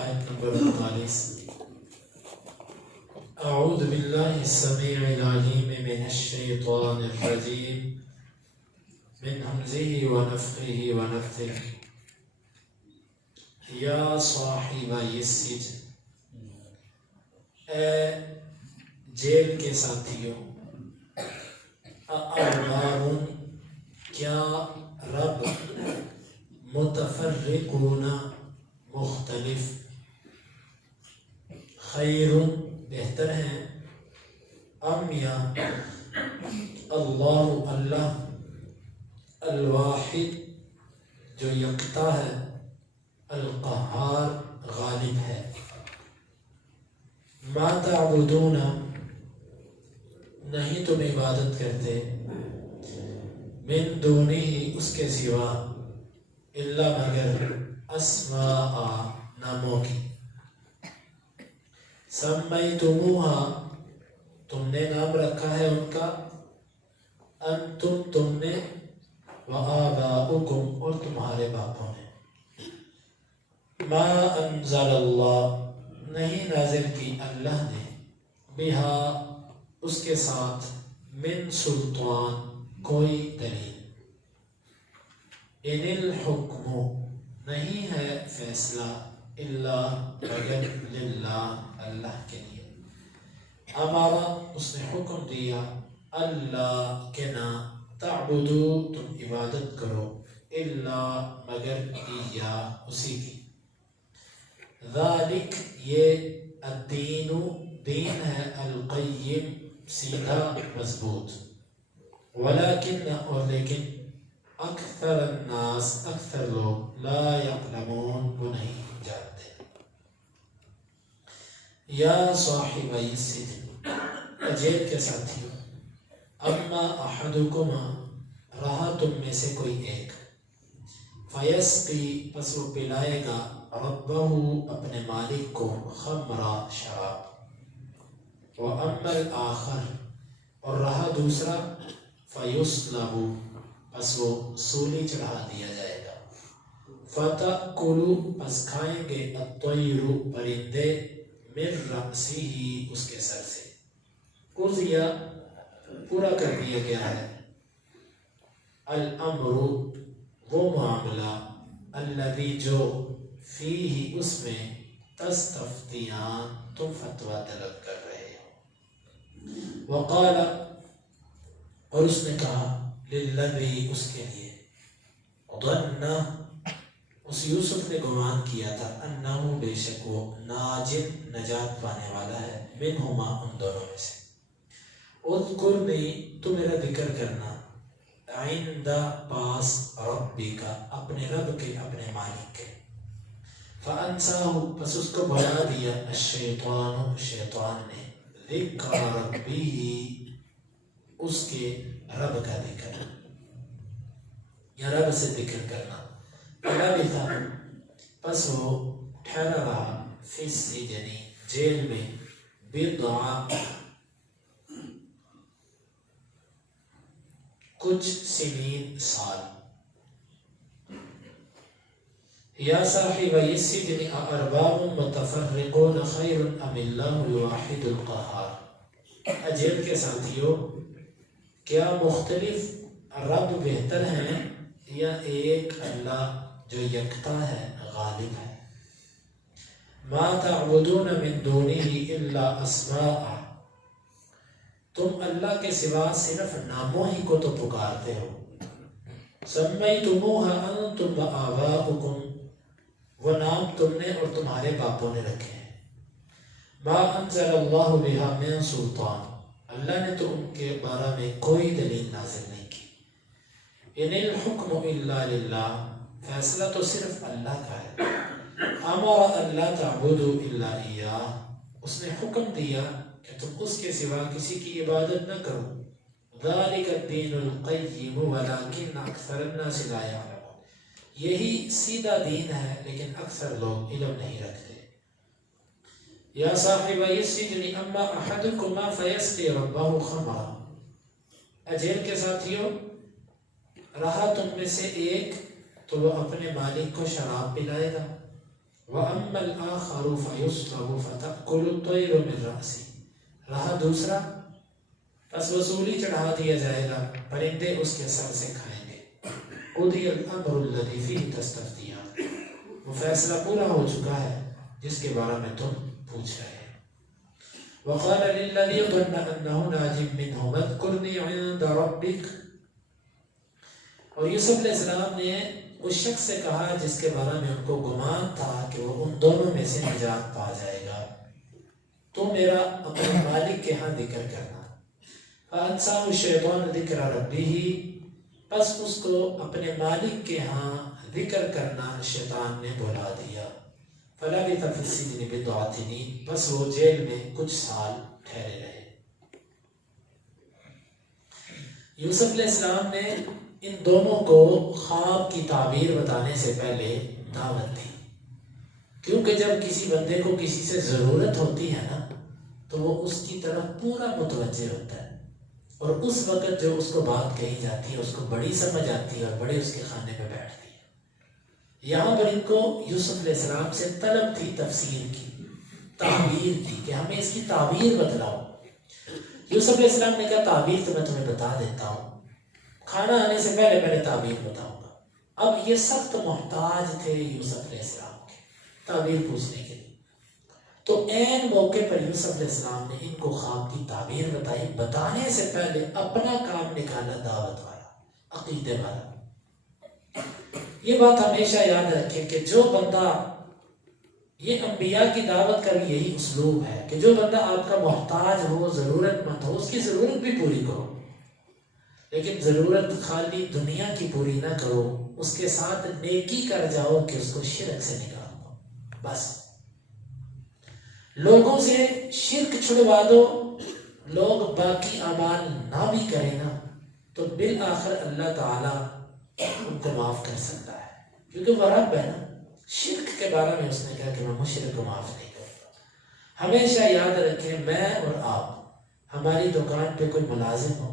آیت نمبر 45. اعوذ باللہ السمیع العلیم من الشیطان الرجیم من حمزه ونفخه ونفثه. یا صاحب السجن، اے جیل کے ساتھیوں، اارباب، کیا رب، متفرقون، مختلف، خیر، بہتر ہیں، ام یا اللہ، اللہ، الواحد، جو یکتا ہے، القہار، غالب ہے. ما تعبدون، نہیں تم عبادت کرتے، من دونہ، اس کے سوا، الا مگر، اسماء، ناموں کی، سمیتموہا، تم نے نام رکھا ہے ان کا، انتم، تم نے، وآباؤکم، اور تمہارے باپوں نے، ما انزل اللہ، نہیں نازل کی اللہ نے، بہا، اس کے ساتھ، من سلطان، کوئی دلیل، ان الحکم، نہیں ہے فیصلہ، الا مگر، للہ، اللہ کے لیے، ہمارا، اس نے حکم دیا، اللہ کے نہ، تعبدو، تم عبادت کرو، الا مگر، یا، اسی کی، ذالک، یہ، الدین، دین ہے، القیم، سیدھا، مضبوط، ولیکن، اور لیکن، اکثر الناس، اکثر لوگ، لا یعلمون، وہ نہیں جانتے. یا صاحب السجن، جیل کے ساتھیوں، اما احدکما، رہا تم میں سے کوئی ایک، فیسقی، پس وہ پلائے گا، ربہ، اپنے مالک کو، خمرا، شراب، واما الآخر، اور رہا دوسرا، فیصلب، پس وہ سولی چڑھا دیا جائے گا، فتأکل، پس کھائیں گے، الطیر، پرندے، من رأسہ، اس کے سر سے، قضی، پورا کر دیا گیا ہے، الامر، وہ معاملہ، الذی، جو، فیہ، اس میں، تستفتیان، تم فتویٰ طلب کر رہے ہو، وقال، اور اس نے کہا، للذی، اس کے لیے، ظن، اس یوسف نے گمان کیا تھا، انہو، بے شک وہ، ناجن، نجات پانے والا ہے، منہما، ان دونوں میں سے، اذکرنی، تو میرا ذکر کرنا، عند، پاس، ربی کا، اپنے رب کے، اپنے مالک کے، فانساہ، پس اس کو بھلا دیا، الشیطان، شیطان نے، ذکر ربی، اس کے رب کا ذکر، یا رب سے ذکر کرنا، فلبث، پس وہ ٹھہرا رہا، فی السجن، جیل میں، بضع، کچھ سنین، سال. یا صاحب السجن، اارباب متفرقون خیر ام اللہ الواحد القہار، جیل کے ساتھیوں، کیا مختلف رب بہتر ہیں، یا ایک اللہ جو یکتا ہے، غالب ہے. ما تعبدون من دونہ الا اسماء، تم اللہ کے سوا صرف ناموں ہی کو تو پکارتے ہو، سمیتموہا انتم وآباؤکم، وہ نام تم نے اور تمہارے باپوں نے رکھے ہیں، ما انزل اللہ بہا من سلطان، اللہ نے تو ان کے بارے میں کوئی دلیل نازل نہیں کی، ان الحکم الا للہ، فیصلہ تو صرف اللہ کا ہے، امر اللہ تعبدوا الا ایاہ، اس نے حکم دیا کہ تم اس کے سوا کسی کی عبادت نہ کرو، ذالک الدین القیم ولکن اکثر الناس لا یعلمون، یہی سیدھا دین ہے لیکن اکثر لوگ علم نہیں رکھتے. یا صاحب السجن اما احدکما فیسقی ربہ خمرا، جیل کے ساتھیوں، رہا تم میں سے ایک تو وہ اپنے مالک کو شراب پلائے گا، وَأَمَّا الْآخَرُ فَيُصْلَبُ فَتَأْكُلُ الطَّيْرُ مِنْ رَأْسِهِ، رہا دوسرا پس وصولی چڑھا دیا جائے گا، پرندے اس کے سر سے کھائیں گے۔ قُضِیَ الْأَمْرُ الَّذِی فِیہِ تَسْتَفْتِیَانِ، وہ فیصلہ پورا ہو چکا ہے جس کے بارے میں تم پوچھ رہے ہیں۔ وَقَالَ لِلَّذِی ظَنَّ أَنَّهُ نَاجٍ مِّنْهُ اذْكُرْنِی عِندَ رَبِّکَ، اور یوسف علیہ السلام نے اس شخص سے کہا جس کے بارے میں ان کو گمان تھا کہ وہ ان دونوں میں سے نجات پا جائے گا، تو میرا اپنے مالک کے ہاں ذکر کرنا۔ فَأَنسَاهُ الشَّیطَانُ ذِکْرَ رَبِّهِ، پس اس کو اپنے مالک کے ہاں ذکر کرنا شیطان نے بھلا دیا۔ فَلَبِثَ فِي السِّجْنِ بِضْعَ سِنِینَ، بس وہ جیل میں کچھ سال ٹھہرے رہے۔ یوسف علیہ السلام نے ان دونوں کو خواب کی تعبیر بتانے سے پہلے دعوت دی، کیونکہ جب کسی بندے کو کسی سے ضرورت ہوتی ہے نا تو وہ اس کی طرف پورا متوجہ ہوتا ہے، اور اس وقت جو اس کو بات کہی جاتی ہے اس کو بڑی سمجھ آتی ہے اور بڑے اس کے خانے میں بیٹھتی ہے۔ یہاں پر ان کو یوسف علیہ السلام سے طلب تھی تفسیر کی، تعبیر کی، کہ ہمیں اس کی تعبیر بتلاؤ۔ یوسف علیہ السلام نے کہا تعبیر تو میں تمہیں بتا دیتا ہوں، کھانا آنے سے پہلے میں نے تعبیر بتاؤں گا۔ اب یہ سخت محتاج تھے یوسف علیہ السلام کے تعبیر پوچھنے کے لیے، تو عین موقع پر یوسف علیہ السلام نے ان کو خواب کی تعبیر بتائی، بتانے سے پہلے اپنا کام نکالا، دعوت والا، عقیدے والا۔ یہ بات ہمیشہ یاد رکھیں کہ جو بندہ، یہ انبیاء کی دعوت کا بھی یہی اسلوب ہے کہ جو بندہ آپ کا محتاج ہو، ضرورت مند ہو، اس کی ضرورت بھی پوری کرو، لیکن ضرورت خالی دنیا کی پوری نہ کرو، اس کے ساتھ نیکی کر جاؤ کہ اس کو شرک سے نکال دو۔ بس لوگوں سے شرک چھڑوا دو، لوگ باقی اعمال نہ بھی کریں نا تو بالآخر اللہ تعالیٰ ان کو معاف کر سکتا ہے، کیونکہ وہ رب ہے نا۔ شرک کے بارے میں اس نے کہا کہ میں مشرک کو معاف نہیں کروں گا۔ ہمیشہ یاد رکھیں، میں اور آپ، ہماری دکان پہ کوئی ملازم ہو،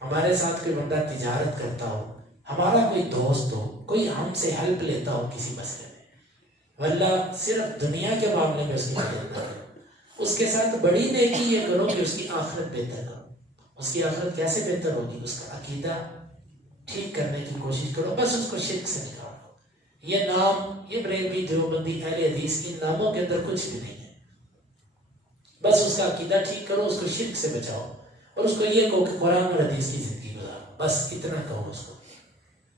ہمارے ساتھ کوئی بندہ تجارت کرتا ہو، ہمارا کوئی دوست ہو، کوئی ہم سے ہیلپ لیتا ہو کسی مسئلے میں، واللہ صرف دنیا کے معاملے میں اس کی مدد نہ کرو، اس کے ساتھ بڑی نیکی یہ کرو کہ اس کی آخرت بہتر کرو۔ اس کی آخرت کیسے بہتر ہوگی؟ اس کا عقیدہ ٹھیک کرنے کی کوشش کرو، بس اس کو شرک سے نکالو۔ یہ نام، یہ بریلوی، دیوبندی، اہل حدیث، ان ناموں کے اندر کچھ بھی نہیں ہے، بس اس کا عقیدہ ٹھیک کرو، اس کو شرک سے بچاؤ، اور اس کو یہ کہو کہ قرآن اور حدیث کی زندگی گزارو، بس اتنا کہو اس کو۔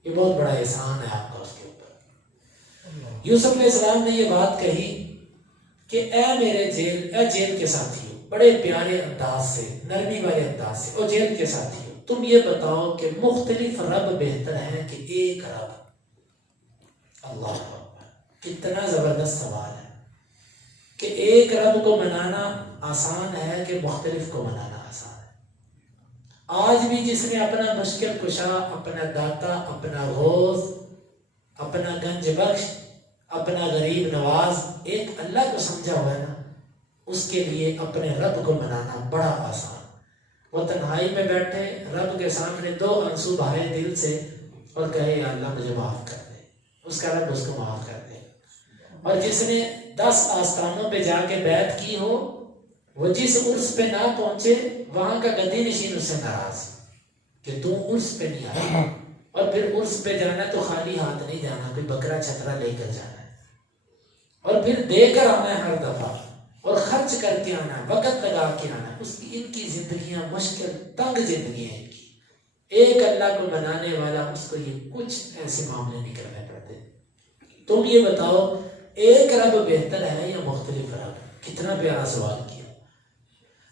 یہ بہت بڑا احسان ہے آپ کا اس کے اوپر۔ یوسف علیہ السلام نے یہ بات کہی کہ اے میرے جیل کے ساتھیو، بڑے پیارے انداز سے، نرمی والے انداز سے، اور جیل کے ساتھیو، تم یہ بتاؤ کہ مختلف رب بہتر ہیں کہ ایک رب؟ اللہ اکبر، کتنا زبردست سوال ہے کہ ایک رب کو منانا آسان ہے کہ مختلف کو منانا آسان ہے؟ آج بھی جس نے اپنا مشکل کشا، اپنا داتا، اپنا غوث، اپنا گنج بخش، اپنا غریب نواز ایک اللہ کو سمجھا ہوا ہے نا، اس کے لیے اپنے رب کو منانا بڑا آسان۔ وہ تنہائی میں بیٹھے رب کے سامنے دو آنسو بہائے دل سے اور کہے یا اللہ مجھے معاف کر دے، اس کا رب اس کو معاف کر دے۔ اور جس نے 10 آستانوں پہ جا کے بیعت کی ہو، وہ جس عرس پہ نہ پہنچے وہاں کا گدی نشین اس سے ناراض کہ تو عرس پہ نہیں آیا، اور پھر عرس پہ جانا تو خالی ہاتھ نہیں جانا، کوئی بکرا چھترا لے کر جانا ہے، اور پھر دے کر آنا ہے ہر دفعہ، اور خرچ کر کے آنا ہے، وقت لگا کے آنا ہے۔ ان کی زندگیاں مشکل تنگ زندگی ہیں ان کی۔ ایک اللہ کو منانے والا، اس کو یہ کچھ ایسے معاملے نہیں کرنے پڑتے۔ تم یہ بتاؤ ایک رب بہتر ہے یا مختلف رب؟ کتنا پیارا سوال کیا۔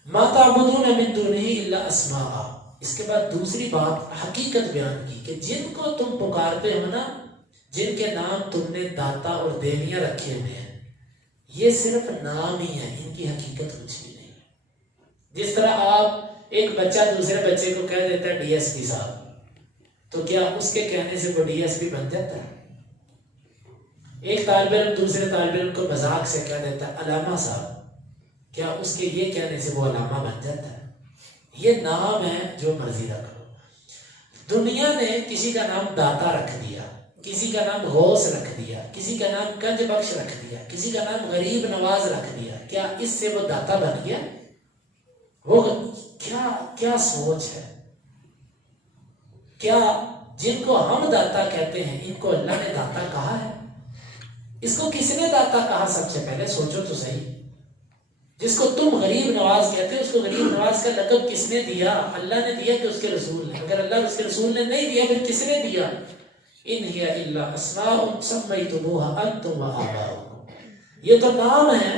ما تعبدون من دونه الا اسماء، اس کے بعد دوسری بات حقیقت بیان کی کہ جن کو تم پکارتے ہو نا، جن کے نام تم نے داتا اور دیویاں رکھے ہوئے ہیں، یہ صرف نام ہی ہے، ان کی حقیقت کچھ بھی نہیں ہے۔ جس طرح آپ ایک بچہ دوسرے بچے کو کہہ دیتا ہے ڈی ایس پی صاحب، تو کیا اس کے کہنے سے وہ ڈی ایس پی بن جاتا ہے؟ ایک طالب علم دوسرے طالب علم کو مذاق سے کہہ دیتا ہے علامہ صاحب، کیا اس کے یہ کہنے سے وہ علامہ بن جاتا ہے؟ یہ نام ہے، جو مرضی رکھ لو۔ دنیا نے کسی کا نام داتا رکھ دیا، کسی کا نام غوث رکھ دیا، کسی کا نام کنج بخش رکھ دیا، کسی کا نام غریب نواز رکھ دیا، کیا اس سے وہ داتا بن گیا؟ وہ کیا سوچ ہے؟ کیا جن کو ہم داتا کہتے ہیں ان کو اللہ نے داتا کہا ہے؟ اس کو کس نے داتا کہا؟ سب سے پہلے سوچو تو صحیح۔ جس کو تم غریب نواز کہتے ہو اس کو غریب نواز کا لقب کس نے دیا؟ اللہ نے دیا کہ اس کے رسول نے؟ اگر اللہ اس کے رسول نے نہیں دیا پھر کس نے دیا؟ ان ہی الا اسماء سمیتموها انتم وآباؤکم، یہ تو نام ہے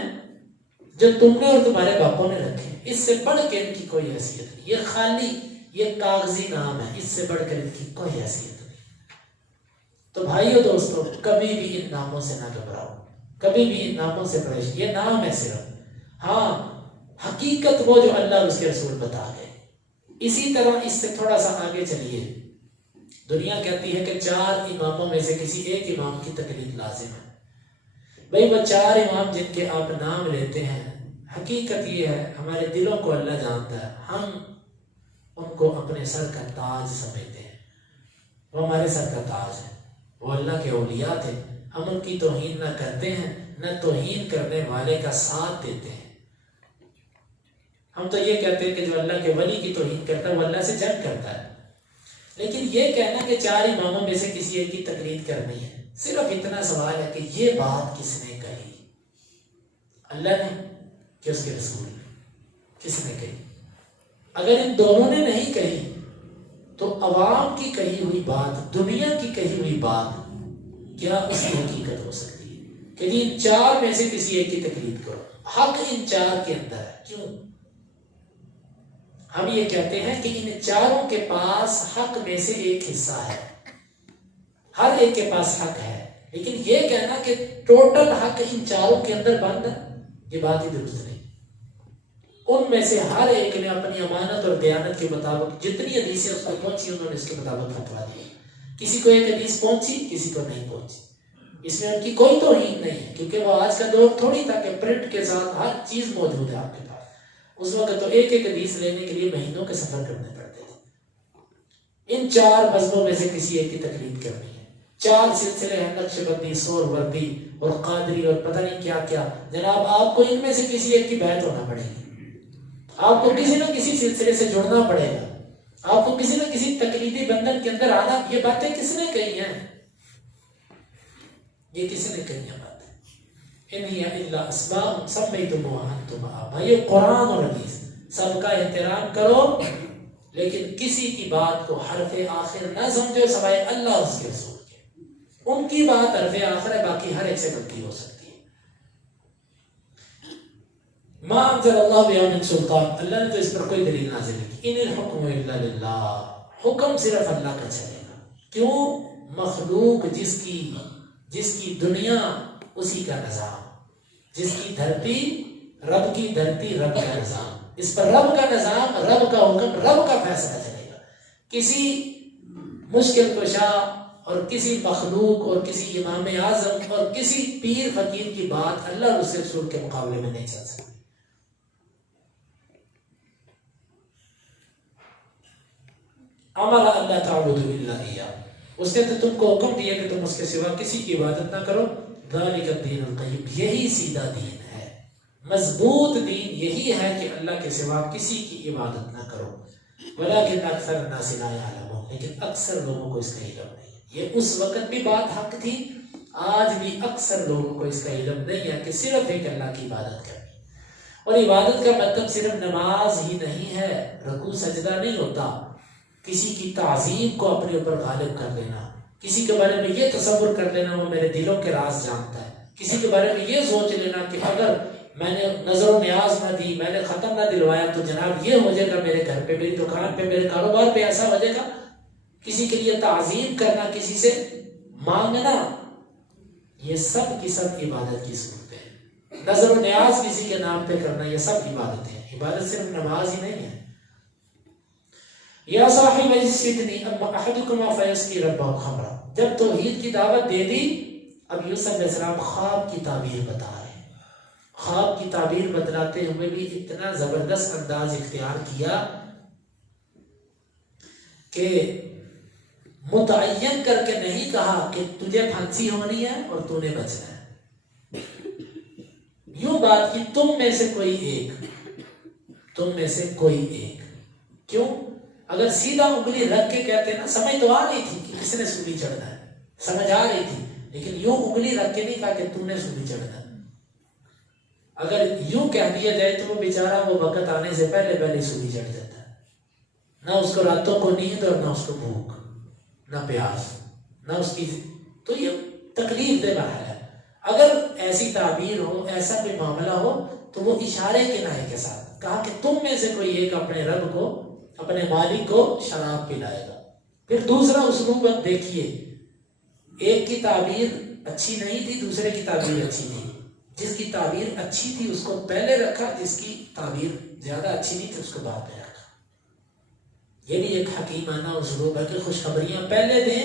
جو تم نے اور تمہارے باپوں نے رکھے، اس سے بڑھ کے ان کی کوئی حیثیت نہیں، یہ خالی یہ کاغذی نام ہے، اس سے بڑھ کر ان کی کوئی حیثیت نہیں۔ تو بھائیو دوستو، کبھی بھی ان ناموں سے نہ گھبراؤ، کبھی بھی ان ناموں سے پریشان، یہ نام ہے صرف، ہاں حقیقت وہ جو اللہ اور اس کے رسول بتا گئے۔ اسی طرح اس سے تھوڑا سا آگے چلیے، دنیا کہتی ہے کہ 4 اماموں میں سے کسی ایک امام کی تقلید لازم ہے۔ بھئی وہ 4 امام جن کے آپ نام لیتے ہیں، حقیقت یہ ہے ہمارے دلوں کو اللہ جانتا ہے، ہم ان کو اپنے سر کا تاج سمجھتے ہیں، وہ ہمارے سر کا تاج ہے، وہ اللہ کے اولیاء تھے، ہم ان کی توہین نہ کرتے ہیں، نہ توہین کرنے والے کا ساتھ دیتے ہیں۔ ہم تو یہ کہتے ہیں کہ جو اللہ کے ولی کی توہین کرتا ہے وہ اللہ سے جنگ کرتا ہے، لیکن یہ کہنا کہ 4 اماموں میں سے کسی ایک کی تقلید کرنی ہے، صرف اتنا سوال ہے کہ یہ بات کس نے کہی؟ اللہ نے کہ اس کے رسول نے؟ کس نے کہی؟ اگر ان دونوں نے نہیں کہی تو عوام کی کہی ہوئی بات، دنیا کی کہی ہوئی بات کیا اس کی حقیقت ہو سکتی ہے کہ ان 4 میں سے کسی ایک کی تقلید کرو؟ حق ان 4 کے اندر ہے، کیوں؟ ہم یہ کہتے ہیں کہ ان 4 کے پاس حق میں سے ایک حصہ ہے، ہر ایک کے پاس حق ہے، لیکن یہ کہنا کہ ٹوٹل حق ان 4 کے اندر بند ہے، یہ بات ہی درست نہیں۔ ان میں سے ہر ایک نے اپنی امانت اور دیانت کے مطابق جتنی حدیثیں اس کو پہنچی انہوں نے اس کے مطابق فتوا دیا، کسی کو ایک حدیث پہنچی کسی کو نہیں پہنچی، اس میں ان کی کوئی توہین نہیں ہے، کیونکہ وہ آج کا دور تھوڑی تھا کہ پرنٹ کے ساتھ ہر چیز موجود ہے آپ کے پاس۔ اس وقت تو ایک ایک حدیث لینے کے لیے مہینوں کے سفر کرنے پڑتے تھے۔ ان 4 مذہبوں میں سے کسی ایک کی تقلید کرنی ہے، 4 سلسلے ہیں، نقشبندی، سہروردی اور قادری اور پتہ نہیں کیا کیا، جناب آپ کو ان میں سے کسی ایک کی بیعت ہونا پڑے گی، آپ کو کسی نہ کسی سلسلے سے جڑنا پڑے گا، آپ کو کسی نہ کسی تقلیدی بندھن کے اندر آنا۔ یہ باتیں کس نے کہی ہیں؟ یہ کس نے کہی ہیں باتیں؟ ان ہی الا اسماء سمیتموها انتم وآباؤکم۔ یہ قرآن اور حدیث، سب کا احترام کرو لیکن کسی کی بات کو حرف آخر نہ سمجھو سوائے اللہ اور اس کے رسول کے، ان کی بات حرف آخر ہے، باقی ہر ایک سے غلطی ہو سکتی ہے۔ ما انزل اللہ بہا من سلطان، اللہ نے تو اس پر کوئی دلیل نازل نہیں کی۔ ان الحکم الا للہ، حکم صرف اللہ کا چلے گا۔ کیوں؟ مخلوق جس کی دنیا اسی کا نظام، جس کی دھرتی رب کی دھرتی، رب کا نظام، اس پر رب کا نظام، رب کا حکم، رب کا فیصلہ چلے گا۔ کسی مشکل کشا اور کسی مخلوق اور کسی امام اعظم اور کسی پیر فقیر کی بات اللہ اور اس کے رسول کے مقابلے میں نہیں چل سکتی۔ امر اللہ تعبدوا الا اياه، اس نے تو تم کو حکم دیا کہ تم اس کے سوا کسی کی عبادت نہ کرو۔ ذالک الدین القیم، یہی سیدھا دین ہے، مضبوط دین یہی ہے کہ اللہ کے سوا کسی کی عبادت نہ کرو۔ ولکن اکثر الناس لا يعلمون، لیکن اکثر لوگوں کو اس کا علم نہیں ہے۔ یہ اس وقت بھی بات حق تھی، آج بھی اکثر لوگوں کو اس کا علم نہیں ہے کہ صرف ایک اللہ کی عبادت کرنی، اور عبادت کا مطلب صرف نماز ہی نہیں ہے، رکوع سجدہ نہیں ہوتا، کسی کی تعظیم کو اپنے اوپر غالب کر لینا، کسی کے بارے میں یہ تصور کر لینا وہ میرے دلوں کے راز جانتا ہے، کسی کے بارے میں یہ سوچ لینا کہ اگر میں نے نظر و نیاز نہ دی، میں نے ختم نہ دلوایا تو جناب یہ ہو جائے گا میرے گھر پہ، میری دکان پہ، میرے کاروبار پہ، ایسا ہو جائے گا۔ کسی کے لیے تعظیم کرنا، کسی سے مانگنا، یہ سب کی سب عبادت کی صورتیں ہیں۔ نظر و نیاز کسی کے نام پہ کرنا، یہ سب عبادتیں ہیں۔ عبادت صرف نماز ہی نہیں ہے۔ یا صاحب السجن اما احدکما فیسقی ربہ خمرا، جب توحید کی دعوت دے دی، اب یوسف علیہ السلام خواب کی تعبیر بتا رہے ہیں۔ خواب کی تعبیر بتلاتے ہوئے بھی اتنا زبردست انداز اختیار کیا کہ متعین کر کے نہیں کہا کہ تجھے پھانسی ہونی ہے اور تو نے بچنا ہے. یوں بات کی تم میں سے کوئی ایک. کیوں؟ اگر سیدھا انگلی رکھ کے کہتے نا، سمجھ تو آ رہی تھی کہ کس نے سولی چڑھنا ہے، سمجھ آ رہی تھی، لیکن یوں انگلی رکھ کے نہیں کہا کہ تو نے سولی چڑھنا ہے. اگر یوں کہہ دیا جائے تو وہ بیچارہ وہ وقت آنے سے پہلے سولی چڑھ جاتا ہے. نہ اس کو راتوں کو نیند اور نہ اس کو بھوک، نہ پیاس، نہ اس کی، تو یہ تکلیف دہ مرحلہ ہے. اگر ایسی تعبیر ہو، ایسا کوئی معاملہ ہو تو وہ اشارے کنائے کے ساتھ کہا کہ تم میں سے کوئی ایک اپنے رب کو، اپنے مالک کو شراب پلائے گا. پھر دوسرا اسلوب اب دیکھیے، ایک کی تعبیر اچھی نہیں تھی، دوسرے کی تعبیر اچھی تھی. جس کی تعبیر اچھی تھی اس کو پہلے رکھا، جس کی تعبیر زیادہ اچھی نہیں تھی اس کو بعد میں رکھا. یہ بھی ایک حکیمانہ اسلوب ہے کہ خوشخبریاں پہلے دیں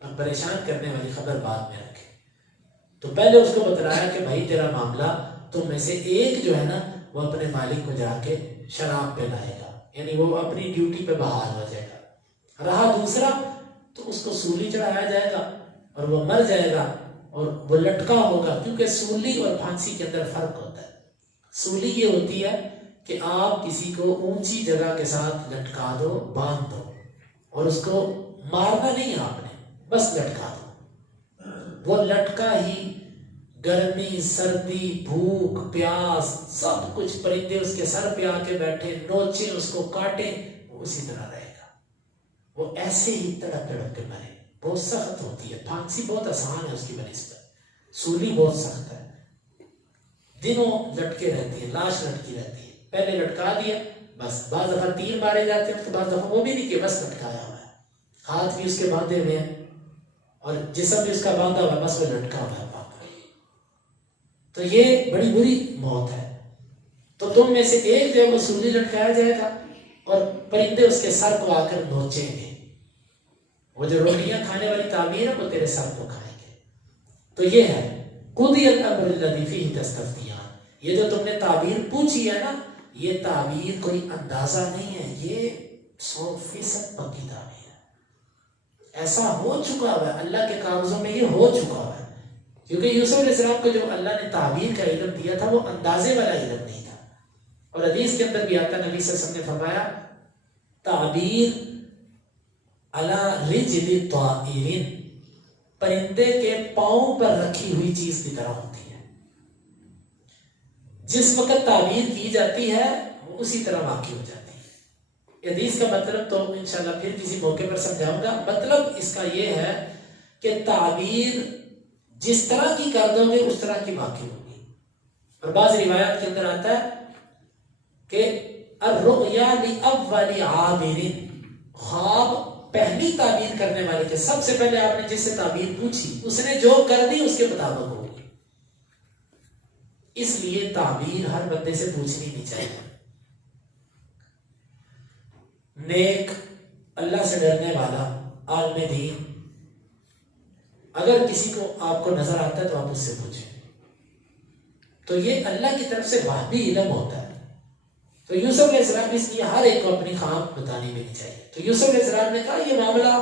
اور پریشان کرنے والی خبر بعد میں رکھیں. تو پہلے اس کو بتلایا کہ بھائی تیرا معاملہ، تم میں سے ایک جو ہے نا وہ اپنے مالک کو جا کے شراب پہ لائے گا، یعنی وہ اپنی ڈیوٹی پہ بحال ہو جائے گا. رہا دوسرا تو اس کو سولی چڑھایا جائے گا اور وہ مر جائے گا اور وہ لٹکا ہوگا. کیونکہ سولی اور پھانسی کے اندر فرق ہوتا ہے. سولی یہ ہوتی ہے کہ آپ کسی کو اونچی جگہ کے ساتھ لٹکا دو، باندھ دو، اور اس کو مارنا نہیں آپ نے، بس لٹکا دو. وہ لٹکا ہی گرمی، سردی، بھوک، پیاس، سب کچھ پرندے اس کے سر پہ آ کے بیٹھے، نوچیں، اس کو کاٹیں، وہ اسی طرح رہے گا. وہ ایسے ہی تڑپ تڑپ کے مرے. بہت سخت ہوتی ہے. پھانسی بہت آسان ہے اس کی بنسبت، سولی بہت سخت ہے. دنوں لٹکے رہتی ہے، لاش لٹکی رہتی ہے. پہلے لٹکا دیا بس، بعض دفعہ تیر مارے جاتے ہیں تو بعض دفعہ وہ بھی نہیں کہ بس لٹکایا ہوا ہے، ہاتھ بھی اس کے باندھے ہوئے ہیں اور جسم بھی اس کا باندھا ہوا ہے، بس وہ لٹکا ہوا ہے. تو یہ بڑی بری موت ہے. تو تم میں سے ایک جو ہے وہ سولی لٹکایا جائے گا اور پرندے اس کے سر کو آ کر نوچیں گے. وہ جو روٹیاں کھانے والی تعبیر ہے وہ تیرے سر کو کھائیں گے. تو یہ ہے قضی الامر الذی فیہ تستفتیان. یہ جو تم نے تعبیر پوچھی ہے نا، یہ تعبیر کوئی اندازہ نہیں ہے، یہ 100% پکی تعبیر ہے. ایسا ہو چکا ہوا ہے، اللہ کے کاغذوں میں یہ ہو چکا ہوا ہے. کیونکہ یوسف علیہ السلام کو جو اللہ نے تعبیر کا علم دیا تھا وہ اندازے والا علم نہیں تھا. اور حدیث کے اندر بھی آتا، نبی صلی اللہ علیہ وسلم نے فرمایا تعبیر علی رجل طائر، پرندے کے پاؤں پر رکھی ہوئی چیز کی طرح ہوتی ہے. جس وقت تعبیر کی جاتی ہے وہ اسی طرح واقع ہو جاتی ہے. حدیث کا مطلب تو انشاءاللہ پھر کسی موقع پر سمجھاؤں گا. مطلب اس کا یہ ہے کہ تعبیر جس طرح کی کر دو گے اس طرح کی واقع ہوگی. اور بعض روایات کے اندر آتا ہے کہ الرؤیا لأول عابر، خواب پہلی تعبیر کرنے والے کے، سب سے پہلے آپ نے جس سے تعبیر پوچھی اس نے جو کر دی اس کے مطابق ہوگی. اس لیے تعبیر ہر بندے سے پوچھنی نہیں چاہیے. نیک، اللہ سے ڈرنے والا، عالم دین، اگر کسی کو آپ کو نظر آتا ہے تو آپ اس سے پوچھیں. تو یہ اللہ کی طرف سے وحی علم ہوتا ہے. تو یوسف علیہ السلام، اس لیے ہر ایک کو اپنی خواب بتانی بھی نہیں چاہیے. تو یوسف علیہ السلام نے کہا یہ معاملہ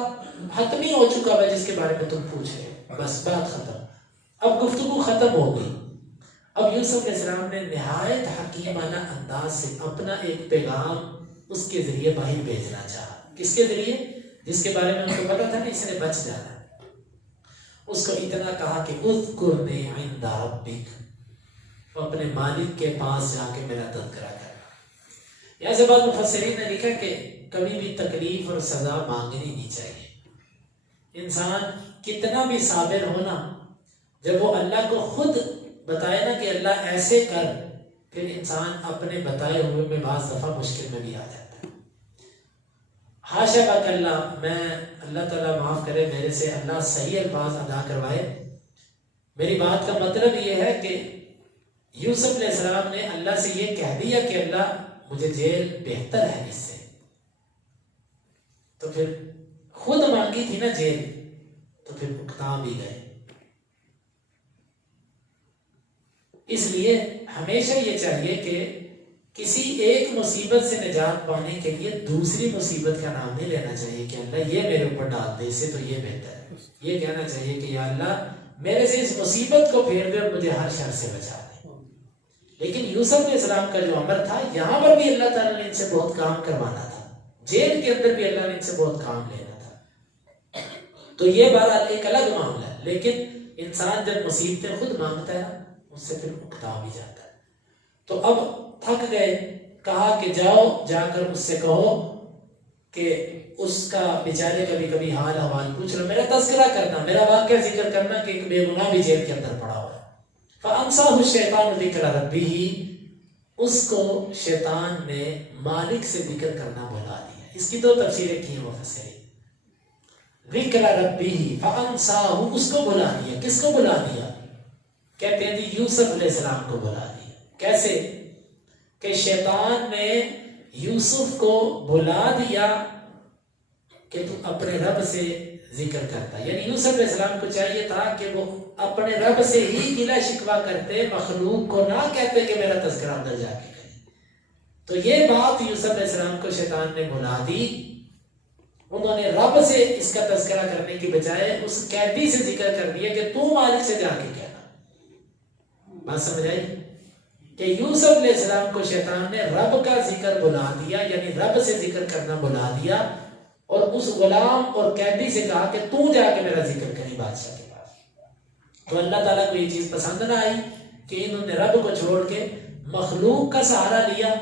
حتمی ہو چکا ہے جس کے بارے میں تم پوچھ رہے ہو، بس بات ختم. اب گفتگو ختم ہو گئی. اب یوسف علیہ السلام نے نہایت حکیمانہ انداز سے اپنا ایک پیغام اس کے ذریعے باہر بھیجنا چاہا. کس کے ذریعے؟ جس کے بارے میں ان کو پتا تھا نا اس نے بچ جانا. اس کو اتنا کہا کہ اذکرنی عند ربک، اپنے مالک کے پاس جا کے میرا تذکرہ کرنا. یہاں سے بعض مفسرین نے لکھا کہ کبھی بھی تکلیف اور سزا مانگنی نہیں چاہیے. انسان کتنا بھی صابر ہونا، جب وہ اللہ کو خود بتائے نا کہ اللہ ایسے کر، پھر انسان اپنے بتائے ہوئے میں بعض دفعہ مشکل میں بھی آ جاتا ہے. حاشا کا اللہ، میں اللہ تعالیٰ معاف کرے میرے سے، اللہ صحیح الفاظ ادا کروائے. میری بات کا مطلب یہ ہے کہ یوسف علیہ السلام نے اللہ سے یہ کہہ دیا کہ اللہ مجھے جیل بہتر ہے اس سے، تو پھر خود مانگی تھی نا جیل، تو پھر اکتا بھی گئے. اس لیے ہمیشہ یہ چاہیے کسی ایک مصیبت سے نجات پانے کے لیے دوسری مصیبت کا نام نہیں لینا چاہیے کہ اللہ یہ میرے اوپر ڈال دے، اس سے تو یہ بہتر ہے. یہ کہنا چاہیے کہ یا اللہ میرے سے اس مصیبت کو پھیر دے اور مجھے ہر شر سے بچا دے. لیکن یوسف علیہ السلام کا جو امر تھا، یہاں پر بھی اللہ تعالیٰ نے ان سے بہت کام کروانا تھا، جیل کے اندر بھی اللہ نے ان سے بہت کام لینا تھا. تو یہ بہرحال ایک الگ معاملہ ہے. لیکن انسان جب مصیبتیں خود مانگتا ہے اس سے پھر اکتا بھی جاتا ہے. تو اب تھک گئے، کہا کہ جاؤ جا کر اس سے کہو کہ اس کا بیچارے کبھی کبھی حال احوال پوچھ لو، میرا تذکرہ کرنا، میرا واقعہ ذکر کرنا کہ ایک بے گناہ بھی جیل کے اندر پڑا ہوا ہے. فَأَنْسَاهُ الشَّيْطَانُ ذِكْرَ رَبِّهِ، اس کو شیطان نے مالک سے ذکر کرنا بھلا دیا. اس کی دو تفسیریں کی ہیں مفسرین. ذکر ربِّهِ فَأَنْسَاهُ، اس کو بھلا دیا. کس کو بھلا دیا؟ کہتے ہیں جی یوسف علیہ السلام کو بھلا دیا. کیسے؟ کہ شیطان نے یوسف کو بھلا دیا کہ تو اپنے رب سے ذکر کرتا. یعنی یوسف علیہ السلام کو چاہیے تھا کہ وہ اپنے رب سے ہی گلہ شکوہ کرتے، مخلوق کو نہ کہتے کہ میرا تذکرہ اندر جا کے کرے. تو یہ بات یوسف علیہ السلام کو شیطان نے بھلا دی. انہوں نے رب سے اس کا تذکرہ کرنے کی بجائے اس قیدی سے ذکر کر دیا کہ تو مالک سے جا کے کہنا. بات سمجھ آئی کہ یوسف علیہ السلام کو شیطان نے رب کا ذکر بلا دیا، یعنی رب سے ذکر کرنا بلا دیا، اور اس غلام اور قیدی سے کہا کہ تو جا کے میرا ذکر کریں بادشاہ کے پاس. تو اللہ تعالیٰ کو یہ چیز پسند نہ آئی کہ انہوں نے رب کو چھوڑ کے مخلوق کا سہارا لیا.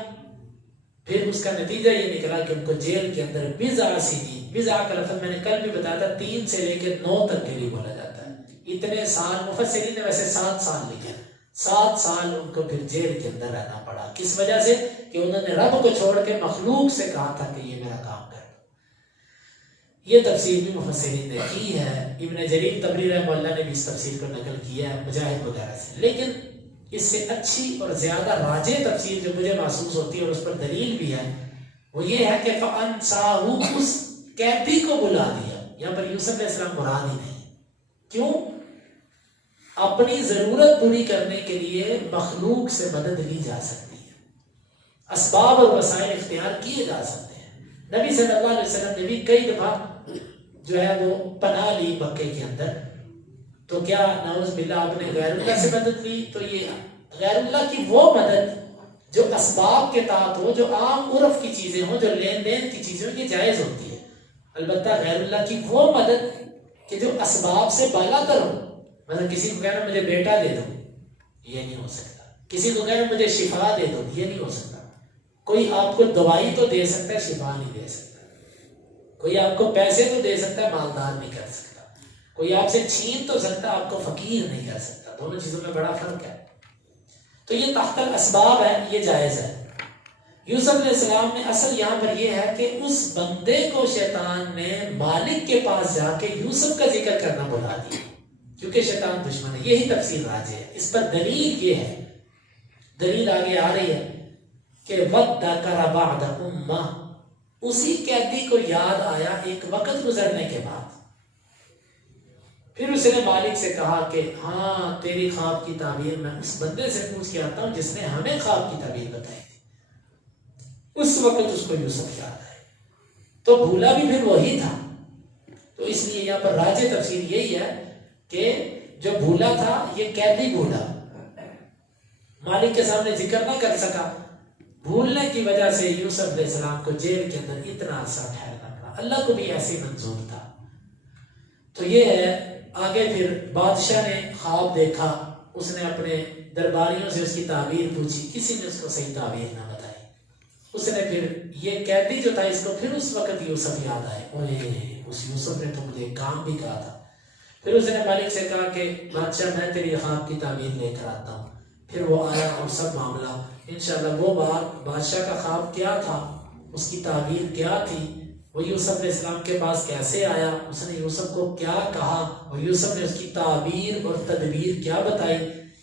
پھر اس کا نتیجہ یہ نکلا کہ ان کو جیل کے اندر بضع سنین، بضع کا لفظ میں نے کل بھی بتایا تھا 3 سے لے کے 9 تک کے لیے بولا جاتا ہے. اتنے سال مفسرین نے ویسے 7 سال لکھا، 7 سال ان کو پھر جیل کے اندر رہنا پڑا. کس وجہ سے؟ کہ انہوں نے رب کو چھوڑ کے مخلوق سے کہا تھا کہ یہ میرا کام کر. یہ تفسیر بھی مفسرین نے کی ہے. ابن جریر طبری رحمہ اللہ نے بھی اس تفسیر کو نقل کیا ہے مجاہد وغیرہ سے. لیکن اس سے اچھی اور زیادہ راجح تفسیر جو مجھے محسوس ہوتی ہے اور اس پر دلیل بھی ہے وہ یہ ہے کہ فَأَنْسَاهُ، اس قیدی کو بلا دیا. یہاں پر یوسف علیہ السلام مراد ہی نہیں. کیوں؟ اپنی ضرورت پوری کرنے کے لیے مخلوق سے مدد لی جا سکتی ہے، اسباب اور وسائل اختیار کیے جا سکتے ہیں. نبی صلی اللہ علیہ وسلم نے بھی کئی دفعہ جو ہے وہ پناہ لی مکے کے اندر. تو کیا نعوذ باللہ آپ نے غیر اللہ سے مدد لی؟ تو یہ غیر اللہ کی وہ مدد جو اسباب کے تحت ہو، جو عام عرف کی چیزیں ہوں، جو لین دین کی چیزیں ہوں، یہ جائز ہوتی ہے. البتہ غیر اللہ کی وہ مدد کہ جو اسباب سے بالا تر ہو، مطلب کسی کو کہنا مجھے بیٹا دے دو، یہ نہیں ہو سکتا. کسی کو کہنا مجھے شفا دے دو، یہ نہیں ہو سکتا. کوئی آپ کو دوائی تو دے سکتا ہے، شفا نہیں دے سکتا. کوئی آپ کو پیسے تو دے سکتا ہے، مالدار نہیں کر سکتا. کوئی آپ سے چھین تو سکتا ہے، آپ کو فقیر نہیں کر سکتا. دونوں چیزوں میں بڑا فرق ہے. تو یہ تحت الاسباب ہے، یہ جائز ہے. یوسف علیہ السلام نے اصل یہاں پر یہ ہے کہ اس بندے کو شیطان نے مالک کے پاس جا کے یوسف کا ذکر کرنا بلا دیا، کیونکہ شیطان دشمن ہے. یہی تفسیر راجح ہے. اس پر دلیل یہ ہے، دلیل آگے آ رہی ہے کہ وَذَّكَرَ بَعْدَ أُمَّةٍ، اسی قیدی کو یاد آیا ایک وقت گزرنے کے بعد. پھر اس نے مالک سے کہا کہ ہاں تیری خواب کی تعبیر میں اس بندے سے پوچھ کے آتا ہوں جس نے ہمیں خواب کی تعبیر بتائی تھی. اس وقت اس کو یوسف یاد آئے. تو بھولا بھی پھر وہی تھا. تو اس لیے یہاں پر راجح تفسیر یہی ہے کہ جو بھولا تھا یہ قیدی بھولا، مالک کے سامنے ذکر نہ کر سکا. بھولنے کی وجہ سے یوسف علیہ السلام کو جیل کے اندر اتنا عرصہ ٹھہرنا پڑا. اللہ کو بھی ایسے منظور تھا. تو یہ ہے. آگے پھر بادشاہ نے خواب دیکھا، اس نے اپنے درباریوں سے اس کی تعبیر پوچھی، کسی نے اس کو صحیح تعبیر نہ بتائی. اس نے پھر یہ قیدی جو تھا اس کو پھر اس وقت یوسف یاد آئے، اس یوسف نے تو مجھے کام بھی کہا تھا. پھر اس نے مالک سے کہا کہ بادشاہ میں تیری خواب کی تعبیر لے کر آتا ہوں. پھر وہ آیا اور سب معاملہ انشاءاللہ وہ بات بادشاہ کا خواب کیا تھا، اس کی تعبیر کیا تھی، وہ یوسف علیہ السلام کے پاس کیسے آیا، اس نے یوسف کو کیا کہا اور یوسف نے اس کی تعبیر اور تدبیر کیا بتائی،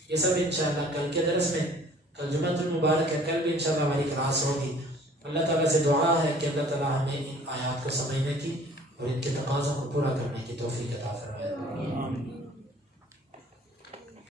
یہ سب انشاءاللہ کل کے درس میں. کل جمعۃ المبارک ہے، کل بھی انشاءاللہ ہماری کلاس ہوگی. اللہ تعالیٰ سے دعا ہے کہ اللہ تعالیٰ ہمیں ان آیات کو سمجھنے کی اور ان کے تقاضوں کو پورا کرنے کی توفیق عطا فرمائے.